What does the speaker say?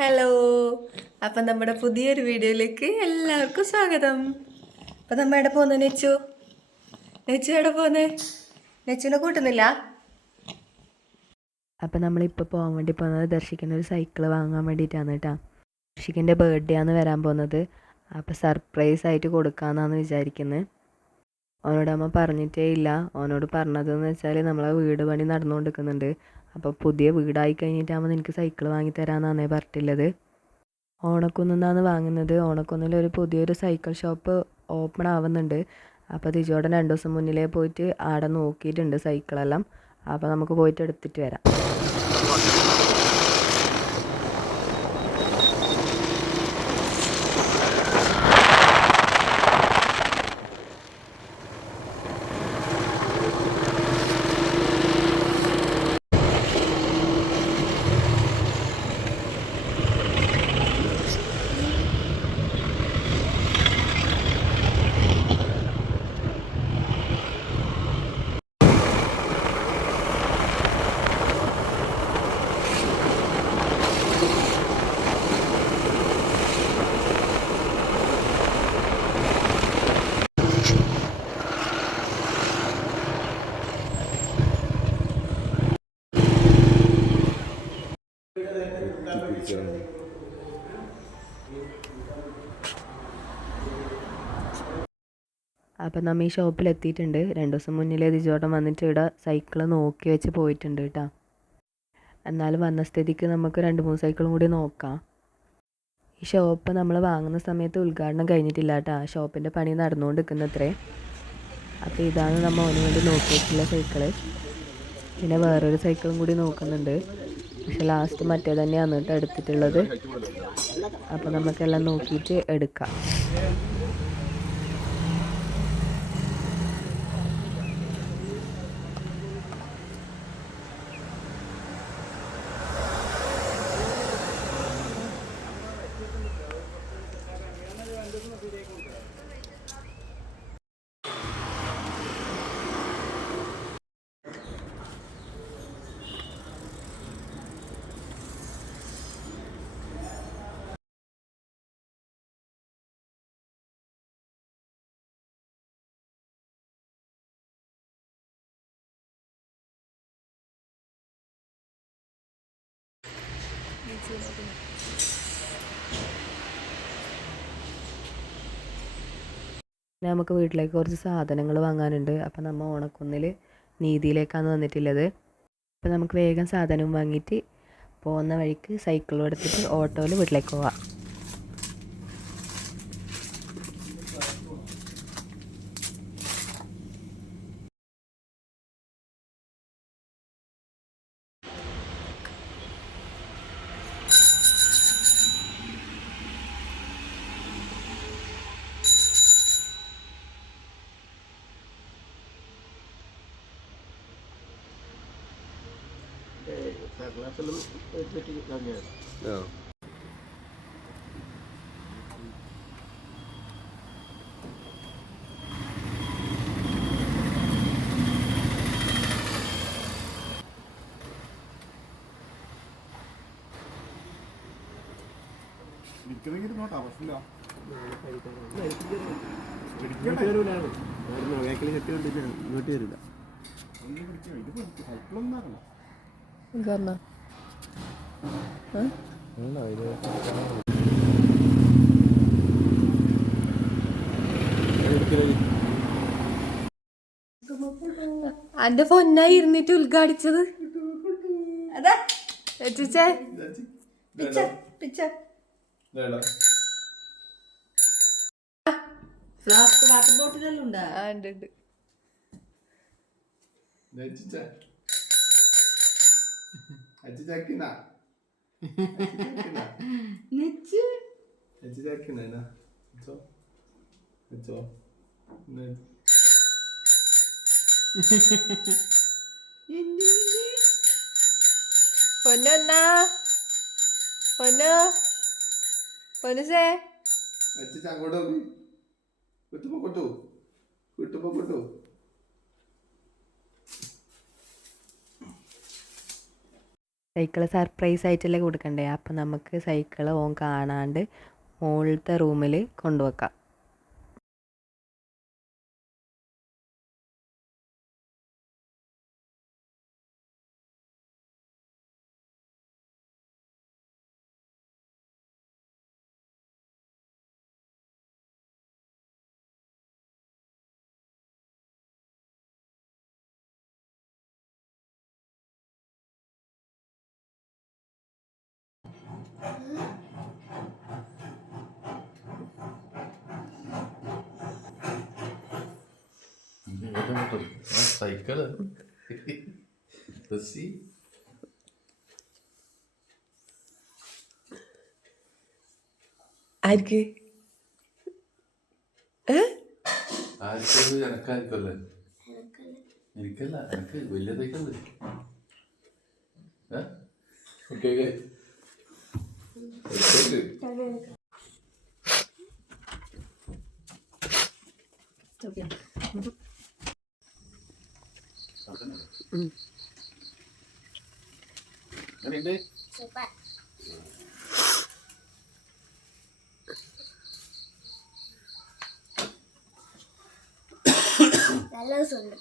Hello. അപ്പം നമ്മുടെ പുതിയൊരു വീഡിയോയിലേക്ക് എല്ലാവർക്കും സ്വാഗതം. അപ്പം നമ്മ എവിടെ പോകുന്നു? നെച്ചു എവിടെ പോകുന്നത്? നെച്ചുവിനെ കൂട്ടുന്നില്ല. അപ്പം നമ്മളിപ്പോൾ പോകാൻ വേണ്ടി പോകുന്നത് ദർശിക്കുന്ന ഒരു സൈക്കിൾ വാങ്ങാൻ വേണ്ടിയിട്ടാണ് കേട്ടോ. ദർശിക്കിൻ്റെ ബർത്ത്ഡേ ആണ് വരാൻ പോകുന്നത്. അപ്പോൾ സർപ്രൈസ് ആയിട്ട് കൊടുക്കാമെന്നാണ് വിചാരിക്കുന്നത്. അവനോട് അമ്മ പറഞ്ഞിട്ടേ ഇല്ല. അവനോട് പറഞ്ഞതെന്ന് വെച്ചാൽ നമ്മളെ വീട് പണി നടന്നുകൊണ്ടിരിക്കുന്നുണ്ട്. അപ്പോൾ പുതിയ വീടായി കഴിഞ്ഞിട്ടാകുമ്പോൾ എനിക്ക് സൈക്കിൾ വാങ്ങിത്തരാമെന്നാണ് പറഞ്ഞിട്ടുള്ളത്. ഓണക്കുന്നാണ് വാങ്ങുന്നത്. ഓണക്കുന്നിൽ ഒരു പുതിയൊരു സൈക്കിൾ ഷോപ്പ് ഓപ്പൺ ആവുന്നുണ്ട്. അപ്പോൾ തിജോടൻ 2 ദിവസം മുന്നിലേ പോയിട്ട് ആടെ നോക്കിയിട്ടുണ്ട് സൈക്കിളെല്ലാം. അപ്പോൾ നമുക്ക് പോയിട്ട് എടുത്തിട്ട് വരാം. അപ്പം നമ്മൾ ഈ ഷോപ്പിലെത്തിയിട്ടുണ്ട്. 2 ദിവസം മുന്നിലേ തിജോട്ടൻ വന്നിട്ട് ഇവിടെ സൈക്കിൾ നോക്കി വെച്ച് പോയിട്ടുണ്ട് കേട്ടോ. എന്നാലും വന്ന സ്ഥിതിക്ക് നമുക്ക് 2-3 സൈക്കിളും കൂടി നോക്കാം. ഈ ഷോപ്പ് നമ്മൾ വാങ്ങുന്ന സമയത്ത് ഉദ്ഘാടനം കഴിഞ്ഞിട്ടില്ല കേട്ടോ. ഷോപ്പിൻ്റെ പണി നടന്നുകൊണ്ടിരിക്കുന്നത്രേ. അപ്പോൾ ഇതാണ് നമ്മൾ അവന് വേണ്ടി നോക്കി വെച്ചിട്ടുള്ള സൈക്കിള്. പിന്നെ വേറൊരു സൈക്കിളും കൂടി നോക്കുന്നുണ്ട്. പക്ഷെ ലാസ്റ്റ് മറ്റേ തന്നെയാണ് കേട്ടോ എടുത്തിട്ടുള്ളത്. അപ്പോൾ നമുക്കെല്ലാം നോക്കിയിട്ട് എടുക്കാം. പിന്നെ നമുക്ക് വീട്ടിലേക്ക് കുറച്ച് സാധനങ്ങൾ വാങ്ങാനുണ്ട്. അപ്പം നമ്മൾ ഓണക്കുന്നിൽ നീതിയിലേക്കാണ് വന്നിട്ടുള്ളത്. അപ്പം നമുക്ക് വേഗം സാധനം വാങ്ങിയിട്ട് പോകുന്ന വഴിക്ക് സൈക്കിളും എടുത്തിട്ട് ഓട്ടോയിൽ വീട്ടിലേക്ക് പോവാം. അന്റെ പൊന്നായി ഇരുന്നിട്ട് ഉദ്ഘാടിച്ചത് അതാ ഫ്ലാസ്ക് വാട്ടർ ബോട്ടിലെല്ലാം ഉണ്ട്. പൊന്നാ പൊന്നോ പൊന്നുസേ സൈക്കിള് സർപ്രൈസ് ആയിട്ടല്ലേ കൊടുക്കണ്ടേ, അപ്പം നമുക്ക് സൈക്കിള് ഓൻ കാണാണ്ട് മുകളിലത്തെ റൂമിൽ കൊണ്ടുവെക്കാം. സൈക്കിള് ബസ്സി ആർക്ക് ആർക്കത് എനക്കായിരിക്കല്ലേ? എനിക്കല്ല, എനക്ക് വലിയ സൈക്കിള്. ഓക്കെ എങ്ങനെയുണ്ട്? നല്ല രസമുണ്ട്.